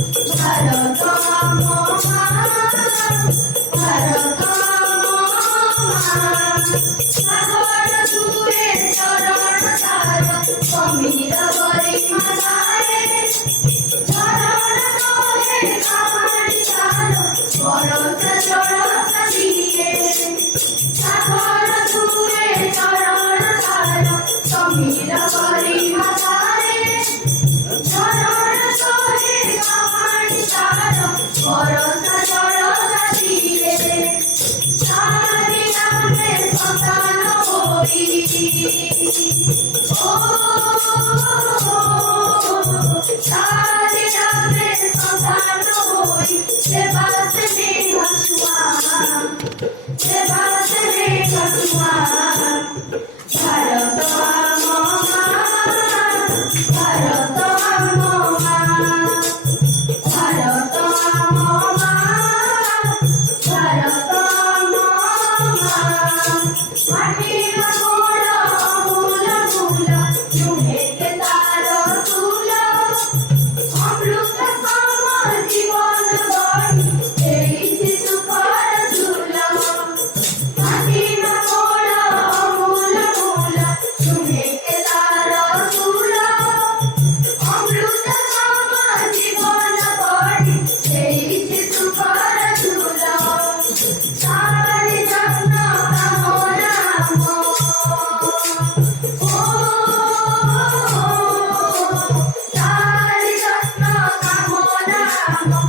भारत भारत सागर तुरे चरण तार समीर गरिमा गाए चरण तोहे कहानी तार बरस जरस दिए सागर तुरे चरण तार समीर गरिमा गाए चरण तोहे कहानी तार बरस जरस दिए सारी नामे संतान होई सारी नामे संतान होई सेवा से हसुआ भारत भारत भारत भारत माटीर गोड़ फूल फूल चुहे के तार तुल अमृत सम जीवन गढ़ी देइछि सुखर झूल माटीर गोड़ फूल फूल चुहे के तार तुल अमृत सम जीवन गढ़ी देइछि सुखर झूल सारी जगन कामना सारी जगन कामना